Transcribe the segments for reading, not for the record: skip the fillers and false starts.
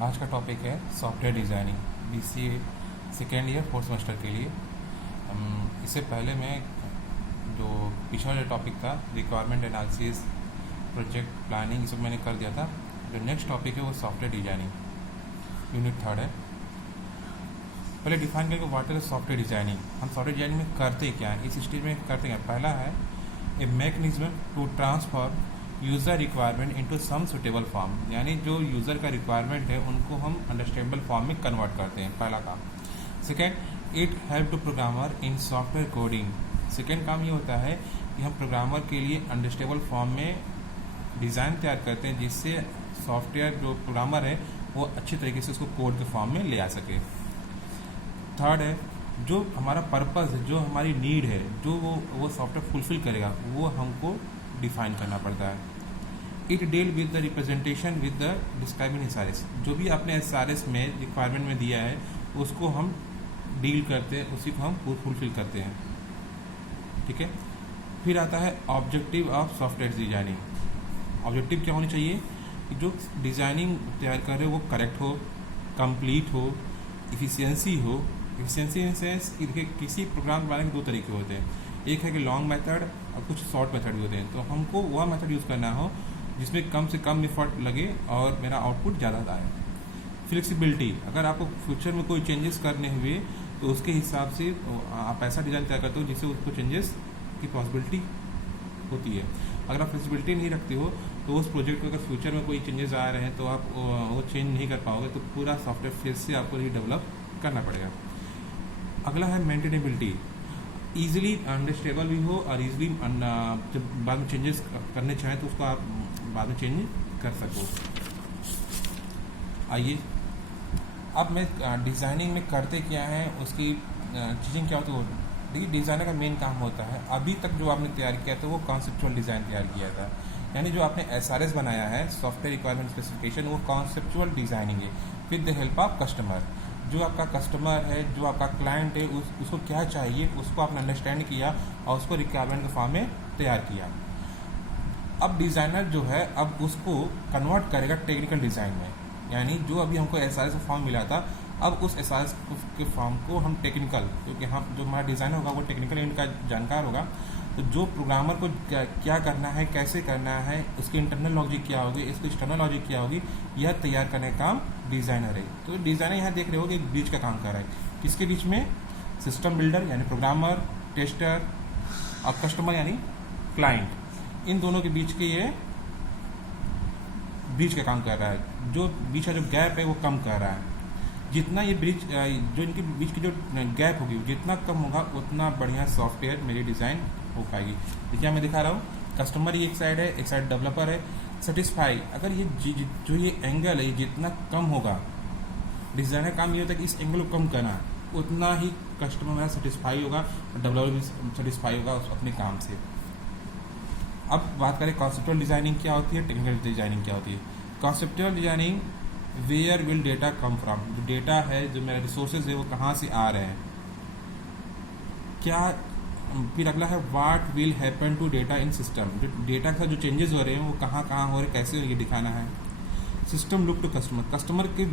आज का टॉपिक है software designing BCA second year fourth semester के लिए। इससे पहले मैं जो पिछला जो टॉपिक था रिक्वायरमेंट एनालिसिस, प्रोजेक्ट प्लानिंग, ये सब मैंने कर दिया था। जो नेक्स्ट टॉपिक है वो सॉफ्टवेयर डिज़ाइनिंग यूनिट थर्ड है। पहले डिफाइन करेंगे व्हाट इज सॉफ्टवेयर डिज़ाइनिंग। हम सॉफ्टवेयर डिज़ाइनिंग में करते क्या हैं, इस स्टेज में करते हैं। पहला है a mechanism to transform user requirement into some suitable form, यानी जो यूज़र का रिक्वायरमेंट है उनको हम अंडरस्टैंडेबल फॉर्म में कन्वर्ट करते हैं, पहला काम। Second, it help to programmer in software coding. Second काम ये होता है कि हम प्रोग्रामर के लिए अंडरस्टैंडेबल फॉर्म में डिज़ाइन तैयार करते हैं जिससे सॉफ्टवेयर जो प्रोग्रामर है वो अच्छी तरीके से उसको कोड के फॉर्म में ले आ सके। थर्ड है जो हमारा पर्पज़ है, जो हमारी नीड है, जो वो सॉफ्टवेयर फुलफिल करेगा वो हमको डिफाइन करना पड़ता है। It deal with the representation with the describing SRS, जो भी आपने SRS में रिक्वायरमेंट में दिया है उसको हम डील करते हैं, उसी को हम फुलफिल करते हैं। ठीक है। फिर आता है objective of software designing. Objective क्या होनी चाहिए कि जो डिज़ाइनिंग तैयार कर रहे हो वो करेक्ट हो, कंप्लीट हो, इफिशियंसी हो। इफिशियंसी इन सेंस किसी प्रोग्राम बनाने के दो तरीके होते हैं, एक है कि लॉन्ग मेथड और कुछ शॉर्ट मेथड भी होते हैं। तो हमको वह मेथड यूज़ करना हो जिसमें कम से कम एफर्ट लगे और मेरा आउटपुट ज़्यादा आए। फ्लेक्सिबिलिटी, अगर आपको फ्यूचर में कोई चेंजेस करने हुए तो उसके हिसाब से आप ऐसा डिज़ाइन तैयार करते हो जिससे उसको चेंजेस की पॉसिबिलिटी होती है। अगर आप फ्लेक्सिबिलिटी नहीं रखते हो तो उस प्रोजेक्ट में अगर फ्यूचर में कोई चेंजेस आ रहे हैं तो आप वो चेंज नहीं कर पाओगे, तो पूरा सॉफ्टवेयर फिर से आपको रीडेवलप करना पड़ेगा। अगला है मेंटेनेबिलिटी, ईजिली अंडरस्टेबल भी हो और ईजिली जब बाद में चेंजेस करने चाहें तो उसको आप बाद में चेंज कर सको। आइए अब मैं डिज़ाइनिंग में करते क्या है, उसकी चीज़ें क्या होती है। देखिए, डिज़ाइनर का मेन काम होता है, अभी तक जो आपने तैयार किया था वो कॉन्सेप्चुअल डिज़ाइन तैयार किया था, यानी जो आपने SRS बनाया है सॉफ्टवेयर रिक्वायरमेंट स्पेसिफिकेशन, वो कॉन्सेप्चुअल डिज़ाइनिंग है with the help of customer. जो आपका कस्टमर है, जो आपका क्लाइंट है, उसको क्या चाहिए उसको आपने अंडरस्टैंड किया और उसको रिक्वायरमेंट के फॉर्म में तैयार किया। अब डिज़ाइनर जो है अब उसको कन्वर्ट करेगा टेक्निकल डिज़ाइन में, यानी जो अभी हमको SRS का फॉर्म मिला था अब उस SRS के फॉर्म को हम टेक्निकल, क्योंकि हम जो हमारा डिज़ाइनर होगा वो टेक्निकल एंड का जानकार होगा, तो जो प्रोग्रामर को क्या करना है, कैसे करना है, उसकी इंटरनल लॉजिक क्या होगी, इसकी एक्सटर्नल लॉजिक क्या होगी, यह तैयार करने का काम डिज़ाइनर है। तो डिज़ाइनर यहाँ देख रहे हो कि एक बीच का काम कर रहा है, किसके बीच में, सिस्टम बिल्डर यानी प्रोग्रामर, टेस्टर और कस्टमर यानी क्लाइंट, इन दोनों के बीच के ये ब्रिज का काम कर रहा है। जो बीच का जो गैप है वो कम कर रहा है। जितना ये ब्रिज जो इनके बीच की जो गैप होगी जितना कम होगा उतना बढ़िया सॉफ्टवेयर मेरी डिज़ाइन हो पाएगी। देखिए मैं दिखा रहा हूँ, कस्टमर ही एक साइड है, एक साइड डेवलपर है। सेटिस्फाई, अगर ये जो ये एंगल है जितना कम होगा, डिज़ाइनर काम ये होता है कि इस एंगल को कम करना, उतना ही कस्टमर मेरा सेटिस्फाई होगा और डेवलपर भी सेटिस्फाई होगा अपने काम से। अब बात करें कॉन्सेप्चुअल डिज़ाइनिंग क्या होती है, टेक्निकल डिज़ाइनिंग क्या होती है। Conceptual designing, where will data come from, जो डेटा है, जो मेरे रिसोर्सेज है वो कहाँ से आ रहे हैं, क्या। फिर अगला है what will happen to data in system, जो डेटा के साथ जो चेंजेस हो रहे हैं वो कहाँ कहाँ हो रहे हैं, कैसे ये दिखाना है। System look to customer, customer के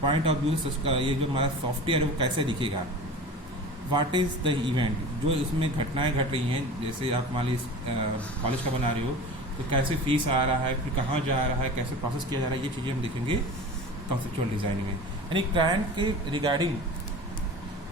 पॉइंट ऑफ व्यू से ये जो हमारा सॉफ्टवेयर है वो कैसे दिखेगा। व्हाट इज़ द इवेंट, जो इसमें घटनाएं घट रही हैं, जैसे आप मान लीजिए कॉलेज का बना रहे हो तो कैसे फीस आ रहा है, फिर कहाँ जा रहा है, कैसे प्रोसेस किया जा रहा है, ये चीज़ें हम देखेंगे कॉन्सेप्चुअल डिज़ाइनिंग में। यानी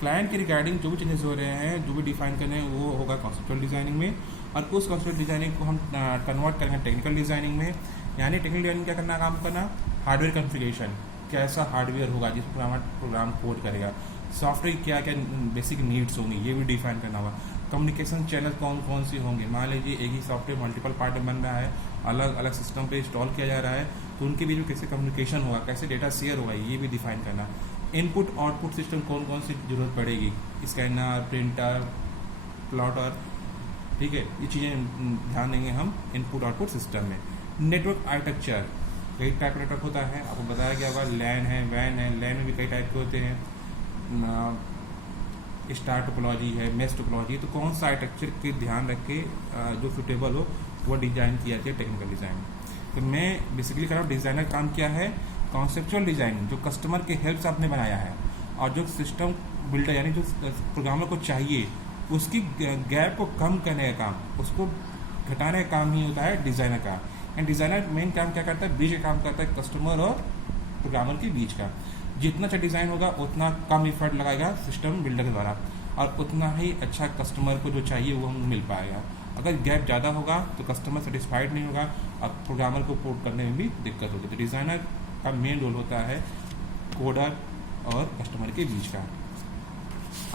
क्लाइंट के रिगार्डिंग जो भी चेंजेस हो रहे हैं, जो भी डिफाइन करने हैं वो होगा कॉन्सेप्चुअल डिज़ाइनिंग में, और उस कॉन्सेप्चुअल डिज़ाइनिंग को हम कन्वर्ट करेंगे टेक्निकल डिज़ाइनिंग में। यानी टेक्निकल डिज़ाइनिंग क्या करना, काम करना, हार्डवेयर कॉन्फ़िगरेशन, कैसा हार्डवेयर होगा जिस प्रोग्राम कोड करेगा, सॉफ्टवेयर क्या क्या बेसिक नीड्स होंगी ये भी डिफाइन करना होगा। कम्युनिकेशन चैनल कौन कौन से होंगे, मान लीजिए एक ही सॉफ्टवेयर मल्टीपल पार्ट में बन रहा है, अलग अलग सिस्टम पे इंस्टॉल किया जा रहा है, तो उनके बीच में कैसे कम्युनिकेशन होगा, कैसे डेटा शेयर होगा, ये भी डिफाइन करना। इनपुट आउटपुट सिस्टम कौन कौन सी जरूरत पड़ेगी, स्कैनर, प्रिंटर, प्लॉटर, ठीक है, ये चीज़ें ध्यान देंगे हम इनपुट आउटपुट सिस्टम में। नेटवर्क आर्किटेक्चर, कई टाइप का नेटवर्क होता है, आपको बताया गया होगा, लैन है, वैन है, लैन में भी कई टाइप के होते हैं, स्टार टोपोलॉजी है, मेश टोपोलॉजी, तो कौन सा आर्किटेक्चर के ध्यान रख के जो सुटेबल हो वो डिज़ाइन किया जाती है टेक्निकल डिज़ाइन। तो मैं बेसिकली कर रहा हूँ डिज़ाइनर काम क्या है कॉन्सेप्चुअल डिज़ाइन जो कस्टमर के हेल्प से आपने बनाया है, और जो सिस्टम बिल्डर यानी जो प्रोग्रामर को चाहिए उसकी गैप को कम करने का काम, उसको घटाने का काम ही होता है डिज़ाइनर का। एंड डिज़ाइनर मेन काम क्या करता है, बीच का काम करता है कस्टमर और प्रोग्रामर के बीच का। जितना अच्छा डिज़ाइन होगा उतना कम इफर्ट लगाएगा सिस्टम बिल्डर के द्वारा, और उतना ही अच्छा कस्टमर को जो चाहिए वो हमको मिल पाएगा। अगर गैप ज़्यादा होगा तो कस्टमर सेटिस्फाइड नहीं होगा और प्रोग्रामर को पोर्ट करने में भी दिक्कत होगी। तो डिज़ाइनर का मेन रोल होता है कोडर और कस्टमर के बीच का।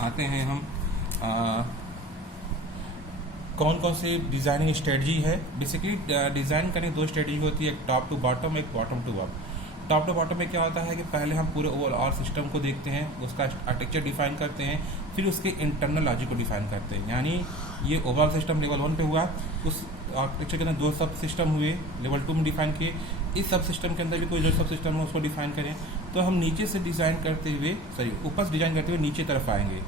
आते हैं हम कौन कौन से डिज़ाइनिंग स्ट्रेटजी है। बेसिकली डिज़ाइन करने दो स्ट्रेटजी होती है, एक टॉप टू बॉटम, एक bottom to up. Top to bottom में क्या होता है कि पहले हम पूरे ओवरऑल सिस्टम को देखते हैं, उसका आर्किटेक्चर डिफाइन करते हैं, फिर उसके इंटरनल लॉजिक को डिफाइन करते हैं। यानी ये ओवरऑल सिस्टम लेवल 1 पे हुआ, उस आर्किटेक्चर के अंदर 2 सब सिस्टम हुए, लेवल 2 में डिफाइन किए। इस सब सिस्टम के अंदर भी कोई जो सब सिस्टम है उसको डिफाइन करें। तो हम नीचे से डिज़ाइन करते हुए ऊपर से डिज़ाइन करते हुए नीचे तरफ आएंगे।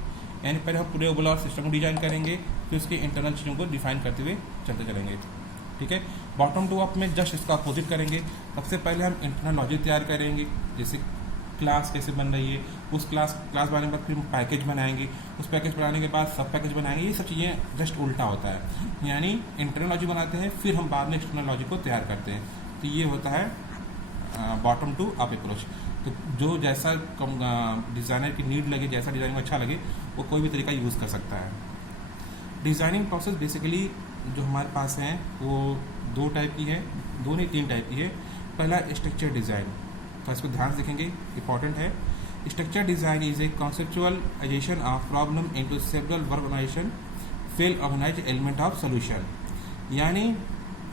यानी पहले हम पूरे ओवरऑल सिस्टम को डिज़ाइन करेंगे, फिर उसके इंटरनल चीज़ों को डिफाइन करते हुए चलते चलेंगे। ठीक है। बॉटम टू अप में जस्ट इसका अपोजिट करेंगे। सबसे पहले हम इंटरनल लॉजिक तैयार करेंगे, जैसे क्लास कैसे बन रही है, उस क्लास बनाने के बाद फिर हम पैकेज बनाएंगे, उस पैकेज बनाने के बाद सब पैकेज बनाएंगे। ये सब चीज़ें जस्ट उल्टा होता है, यानी इंटरनल लॉजिक बनाते हैं फिर हम बाद में एक्सटर्नल लॉजिक को तैयार करते हैं। तो ये होता है बॉटम टू अप अप्रोच। तो जो जैसा डिज़ाइनर की नीड लगे, जैसा डिज़ाइन में अच्छा लगे, वो कोई भी तरीका यूज़ कर सकता है। डिज़ाइनिंग प्रोसेस बेसिकली जो हमारे पास है वो 2 टाइप की है, 2 नहीं 3 टाइप की है। पहला स्ट्रक्चर डिज़ाइन, तो इस पर ध्यान से देखेंगे, इंपॉर्टेंट है। Structure design is a conceptualization of problem into several work organization well organized element of solution. यानी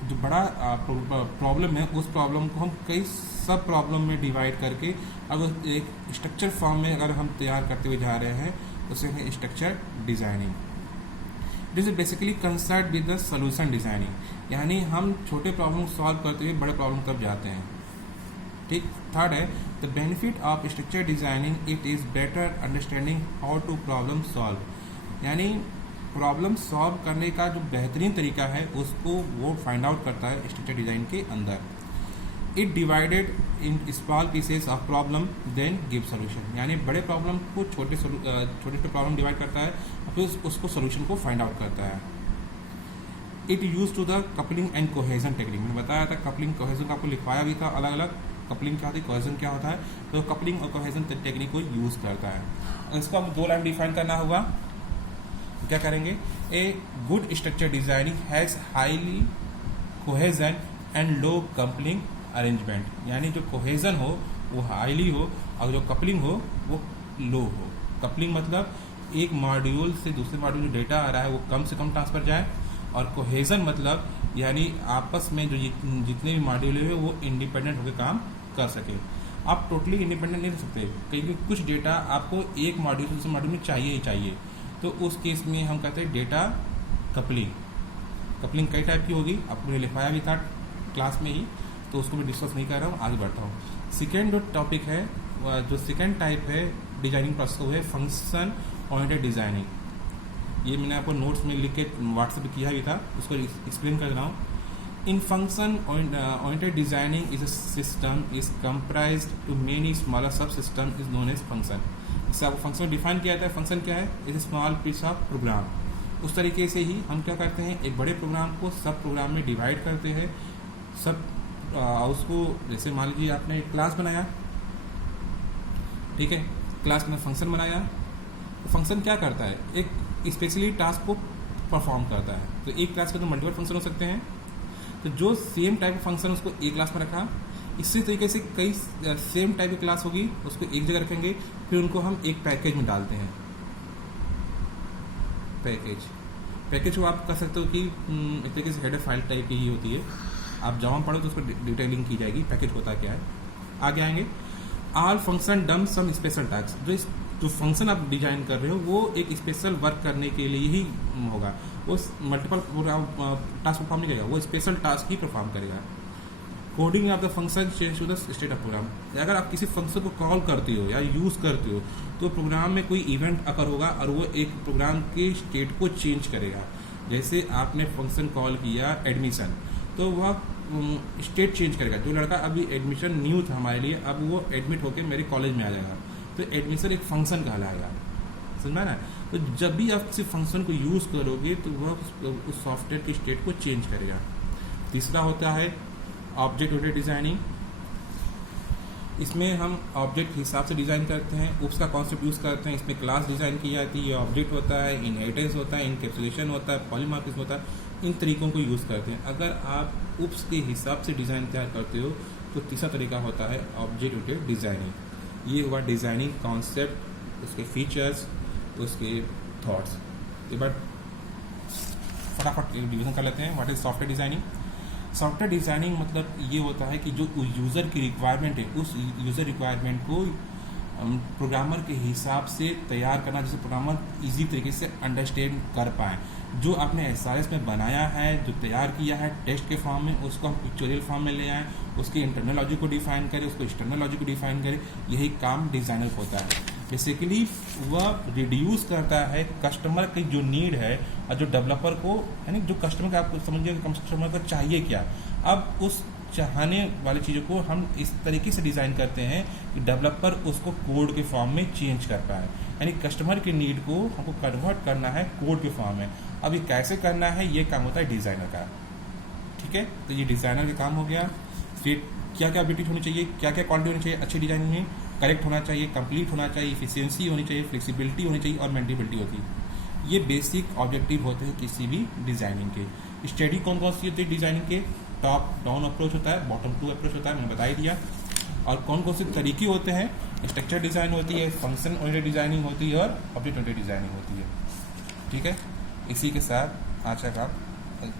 जो बड़ा प्रॉब्लम है उस प्रॉब्लम को हम कई सब प्रॉब्लम में डिवाइड करके अगर एक स्ट्रक्चर फॉर्म में अगर हम तैयार करते हुए जा रहे हैं उसे है structure designing. This is basically concern with the solution designing, यानी हम छोटे प्रॉब्लम सॉल्व करते हुए बड़े प्रॉब्लम तब जाते हैं। ठीक। थर्ड है the benefit of structure designing, it is better understanding how to problem solve. यानी प्रॉब्लम सॉल्व करने का जो बेहतरीन तरीका है उसको वो फाइंड आउट करता है स्ट्रक्चर डिज़ाइन के अंदर। It divided in small pieces of problem then give solution, यानी बड़े प्रॉब्लम को छोटे छोटे प्रॉब्लम डिवाइड करता है और फिर उसको सोल्यूशन को फाइंड आउट करता है। It use to the coupling and cohesion technique, मैंने बताया था कपलिंग कोहेजन का आपको लिखवाया भी था अलग अलग। कपलिंग क्या होती है, कोहेजन क्या होता है, तो कपलिंग और कोहेजन टेक्निक को यूज़ करता है। इसको अब 2 लाइन डिफाइन करना होगा। क्या करेंगे, a good structure designing has highly cohesion and low coupling arrangement, यानी जो कोहेजन हो वो हाईली हो और जो कपलिंग हो वो लो हो। कपलिंग मतलब एक मॉड्यूल से दूसरे मॉड्यूल जो डेटा आ रहा है वो कम से कम ट्रांसफर जाए, और कोहेजन मतलब यानी आपस में जो जितने भी मॉड्यूल है वो इंडिपेंडेंट होकर काम कर सके। आप टोटली इंडिपेंडेंट नहीं रह सकते, क्योंकि कुछ डेटा आपको एक मॉड्यूल से दूसरे मॉड्यूल में चाहिए ही चाहिए। तो उस केस में हम कहते हैं डेटा कपलिंग। कपलिंग कई टाइप की होगी, आपको लिखवाया भी था क्लास में ही, तो उसको मैं डिस्कस नहीं कर रहा हूँ, आगे बढ़ता हूँ। सेकेंड जो टॉपिक है, जो सेकेंड टाइप है डिजाइनिंग प्रोसेस वो है फंक्शन ओरिएंटेड डिजाइनिंग। ये मैंने आपको नोट्स में लिख के व्हाट्सएप पे किया भी था, उसको एक्सप्लेन कर रहा हूँ। In function oriented designing is a system is comprised to many smaller sub system is known as function. इससे आपको फंक्शन डिफाइन किया जाता है। फंक्शन क्या है, is small piece of program. उस तरीके से ही हम क्या करते हैं, एक बड़े प्रोग्राम को सब प्रोग्राम में डिवाइड करते हैं। सब उसको जैसे मान लीजिए आपने एक क्लास बनाया, ठीक है, क्लास में फंक्शन बनाया, तो फंक्शन क्या करता है, एक स्पेशली टास्क को परफॉर्म करता है। तो एक क्लास के अंदर मल्टीपल फंक्शन हो सकते हैं, तो जो सेम टाइप का फंक्शन उसको एक क्लास में रखा, इसी तरीके से कई सेम टाइप की क्लास होगी उसको एक जगह रखेंगे, फिर उनको हम एक पैकेज में डालते हैं। पैकेज को आप कह सकते हो कि एक तरीके से हेडर फाइल टाइप की ही होती है। आप जावा पढ़ो तो उसको डिटेलिंग की जाएगी पैकेज होता क्या है। आगे आएंगे, ऑल फंक्शन डम सम स्पेशल टास्क। जो फंक्शन आप डिजाइन कर रहे हो वो एक स्पेशल वर्क करने के लिए ही होगा, वो मल्टीपल टास्क परफॉर्म नहीं करेगा, वो स्पेशल टास्क ही परफॉर्म करेगा। Coding of the function change to the state of program. अगर आप किसी फंक्शन को कॉल करते हो या यूज़ करते हो तो प्रोग्राम में कोई इवेंट अकर होगा और वो एक प्रोग्राम के स्टेट को चेंज करेगा। जैसे आपने फंक्शन कॉल किया एडमिशन, तो वह स्टेट चेंज करेगा। जो लड़का अभी एडमिशन न्यू था हमारे लिए, अब वो एडमिट होकर मेरे कॉलेज में आ जाएगा, तो एडमिशन एक फंक्शन कहलाएगा, समझा ना। तो जब भी आप किसी फंक्शन को यूज़ करोगे तो वह उस सॉफ्टवेयर की स्टेट को चेंज करेगा। तीसरा होता है ऑब्जेक्ट ओरिएंटेड डिज़ाइनिंग। इसमें हम ऑब्जेक्ट के हिसाब से डिज़ाइन करते हैं, उप्स का कॉन्सेप्ट यूज़ करते हैं। इसमें क्लास डिज़ाइन की जाती है, ऑब्जेक्ट होता है, इनहेरिटेंस होता है, इनकैप्सुलेशन होता है, पॉलीमॉर्फिज्म होता है। इन तरीकों को यूज़ करते हैं। अगर आप उप्स के हिसाब से डिज़ाइन तैयार करते हो तो तीसरा तरीका होता है ऑब्जेक्ट ओरिएंटेड डिज़ाइनिंग। ये हुआ डिज़ाइनिंग कॉन्सेप्ट, उसके फीचर्स, उसके थॉट्स। एक बार फटाफट डिवीजन कर लेते हैं। What is software designing? Software designing मतलब ये होता है कि जो यूज़र की रिक्वायरमेंट है, उस यूज़र रिक्वायरमेंट को प्रोग्रामर के हिसाब से तैयार करना, जिसे प्रोग्रामर इजी तरीके से अंडरस्टैंड कर पाए। जो आपने SRS में बनाया है, जो तैयार किया है टेक्स्ट के फॉर्म में, उसको हम पिक्चोरियल फॉर्म में ले आएँ, उसकी इंटरनल लॉजिक को डिफाइन करें, उसको एक्सटर्नल लॉजिक को डिफाइन करें। यही काम डिज़ाइनर को होता है। बेसिकली वह रिड्यूस करता है कस्टमर की जो नीड है और जो डेवलपर को, यानी जो कस्टमर का, आप समझिए कस्टमर को चाहिए क्या, अब उस चाहने वाली चीज़ों को हम इस तरीके से डिज़ाइन करते हैं कि डेवलपर उसको कोड के फॉर्म में चेंज कर पाए। यानी कस्टमर की नीड को हमको कन्वर्ट करना है कोड के फॉर्म में। अब ये कैसे करना है, ये काम होता है डिज़ाइनर का। ठीक है, तो ये डिज़ाइनर का काम हो गया। फिर क्या क्या एबिलिटी होनी चाहिए, क्या क्या क्वालिटी होनी चाहिए अच्छी डिज़ाइनिंग में? करेक्ट होना चाहिए, कंप्लीट होना चाहिए, इफिशियंसी होनी चाहिए, फ्लेक्सिबिलिटी होनी चाहिए और मेंटेबिलिटी होती है। ये बेसिक ऑब्जेक्टिव होते हैं किसी भी डिज़ाइनिंग के। स्टडी कौन कौन सी होती है डिज़ाइनिंग के? टॉप डाउन अप्रोच होता है, बॉटम टू अप्रोच होता है, मैंने बता ही दिया। और कौन कौन से तरीके होते हैं? स्ट्रक्चर डिज़ाइन होती है, फंक्शन ओरिएंटेड डिज़ाइनिंग होती है और ऑब्जेक्ट ओरिएंटेड डिज़ाइनिंग होती है। ठीक है, इसी के साथ आज का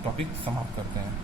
टॉपिक समाप्त करते हैं।